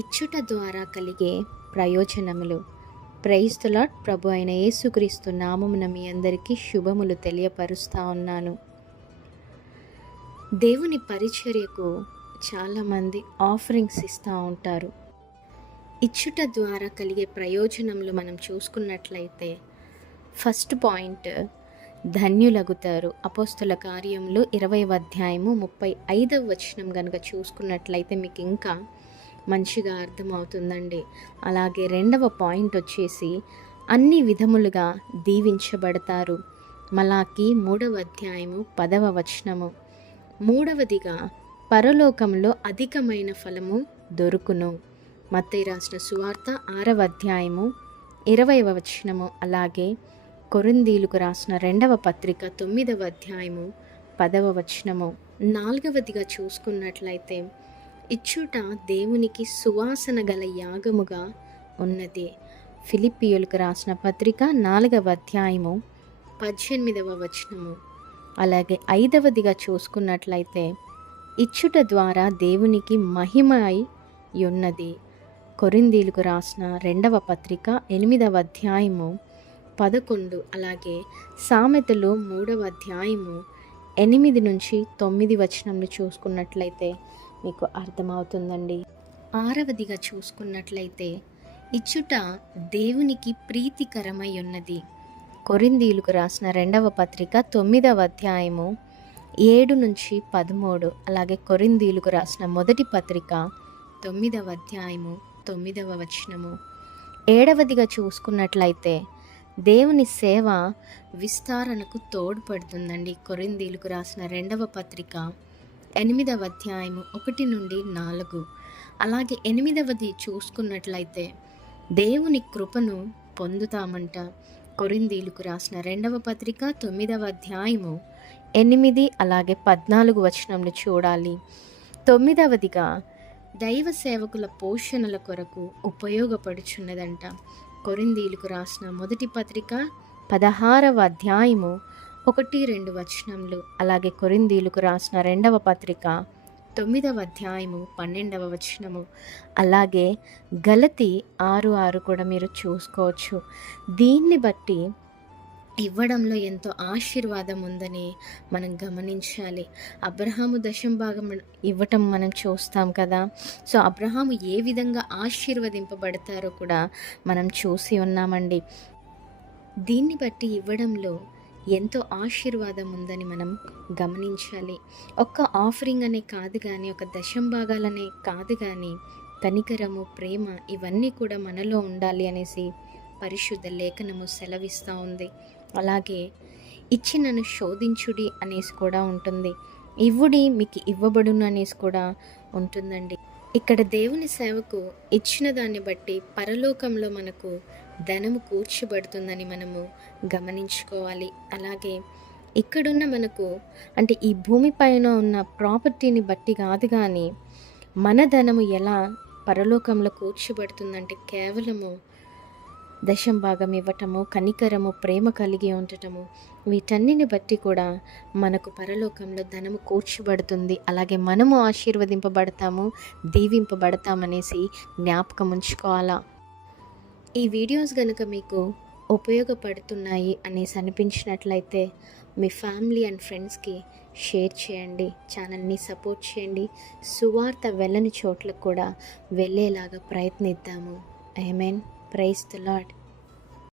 ఇచ్చుట ద్వారా కలిగే ప్రయోజనములు. Praise the lord. ప్రభు అయిన యేసుక్రీస్తు నామమున మీ అందరికీ శుభములు తెలియపరుస్తూ ఉన్నాను. దేవుని పరిచర్యకు చాలామంది ఆఫరింగ్స్ ఇస్తూ ఉంటారు. ఇచ్చుట ద్వారా కలిగే ప్రయోజనములు మనం చూసుకున్నట్లయితే ఫస్ట్ పాయింట్, ధన్యులగుతారు. అపోస్తుల కార్యములు 20వ అధ్యాయము 35వ వచనం కనుక చూసుకున్నట్లయితే మీకు ఇంకా మంచిగా అర్థమవుతుందండి. అలాగే రెండవ పాయింట్ వచ్చేసి అన్ని విధములుగా దీవించబడతారు. మలాకి 3వ అధ్యాయము 10వ వచనము. మూడవదిగా పరలోకంలో అధికమైన ఫలము దొరుకును. మత్తయి రాసిన సువార్త 6వ అధ్యాయము 20వ వచనము. అలాగే కొరింథీయులకు రాసిన 2వ పత్రిక 9వ అధ్యాయము 10వ వచనము. నాలుగవదిగా చూసుకున్నట్లయితే ఇచ్చుట దేవునికి సువాసన గల యాగముగా ఉన్నది. ఫిలిప్పీయులకు రాసిన పత్రిక 4వ అధ్యాయము 18వ వచనము. అలాగే ఐదవదిగా చూసుకున్నట్లయితే ఇచ్చుట ద్వారా దేవునికి మహిమ అయి ఉన్నది. కొరింథీయులకు రాసిన 2వ పత్రిక 8వ అధ్యాయము 11. అలాగే సామెతలు 3వ అధ్యాయము 8 నుంచి 9 వచనంలో చూసుకున్నట్లయితే మీకు అర్థమవుతుందండి. ఆరవదిగా చూసుకున్నట్లయితే ఇచ్చుట దేవునికి ప్రీతికరమై ఉన్నది. కొరింథీయులకు రాసిన 2వ పత్రిక 9వ అధ్యాయము 7 నుంచి 13. అలాగే కొరింథీయులకు రాసిన మొదటి పత్రిక 9వ అధ్యాయము 9వ వచనము. ఏడవదిగా చూసుకున్నట్లయితే దేవుని సేవ విస్తరణకు తోడ్పడుతుందండి. కొరింథీయులకు రాసిన 2వ పత్రిక 8వ అధ్యాయము 1 నుండి 4. అలాగే 8వది చూసుకున్నట్లయితే దేవుని కృపను పొందుతామంట. కొరింథీయులకు రాసిన 2వ పత్రిక 9వ అధ్యాయము 8 అలాగే 14 వచనంలో చూడాలి. 9వదిగా దైవ సేవకుల పోషణల కొరకు ఉపయోగపడుచున్నదంట. కొరింథీయులకు రాసిన మొదటి పత్రిక 16వ అధ్యాయము 1-2 వచనములు. అలాగే కొరింథీయులకు రాసిన 2వ పత్రిక 9వ అధ్యాయము 12వ వచనము. అలాగే గలతీ 6:6 కూడా మీరు చూసుకోవచ్చు. దీన్ని బట్టి ఇవ్వడంలో ఎంతో ఆశీర్వాదం ఉందని మనం గమనించాలి. అబ్రహాము దశంభాగం ఇవ్వటం మనం చూస్తాం కదా. సో అబ్రహాము ఏ విధంగా ఆశీర్వదింపబడతారో కూడా మనం చూసి ఉన్నామండి. దీన్ని బట్టి ఇవ్వడంలో ఎంతో ఆశీర్వాదం ఉందని మనం గమనించాలి. ఒక్క ఆఫరింగ్ అనే కాదు కానీ, ఒక దశంభాగాలనే కాదు కానీ, కనికరము, ప్రేమ ఇవన్నీ కూడా మనలో ఉండాలి అనేసి పరిశుద్ధ లేఖనము సెలవిస్తూ ఉంది. అలాగే ఇచ్చి నన్ను శోధించుడి అనేసి కూడా ఉంటుంది. ఇవ్వుడి మీకు ఇవ్వబడును అనేసి కూడా ఉంటుందండి. ఇక్కడ దేవుని సేవకు ఇచ్చిన దాన్ని బట్టి పరలోకంలో మనకు ధనము కూర్చబడుతుందని మనము గమనించుకోవాలి. అలాగే ఇక్కడున్న మనకు అంటే ఈ భూమిపైన ఉన్న ప్రాపర్టీని బట్టి కాదు కానీ, మన ధనము ఎలా పరలోకంలో కూర్చబడుతుందంటే కేవలము దశంభాగం ఇవ్వటము, కనికరము, ప్రేమ కలిగి ఉండటము, వీటన్నిటిని బట్టి కూడా మనకు పరలోకంలో ధనము కూర్చబడుతుంది. అలాగే మనము ఆశీర్వదింపబడతాము, దీవింపబడతామనేసి జ్ఞాపకం ఉంచుకోవాలా. ఈ వీడియోస్ కనుక మీకు ఉపయోగపడుతున్నాయి అనేసి అనిపించినట్లయితే మీ ఫ్యామిలీ అండ్ ఫ్రెండ్స్కి షేర్ చేయండి. ఛానల్ని సపోర్ట్ చేయండి. సువార్త వెళ్ళని చోట్లకు కూడా వెళ్ళేలాగా ప్రయత్నిద్దాము. ఆమేన్. Praise the lord.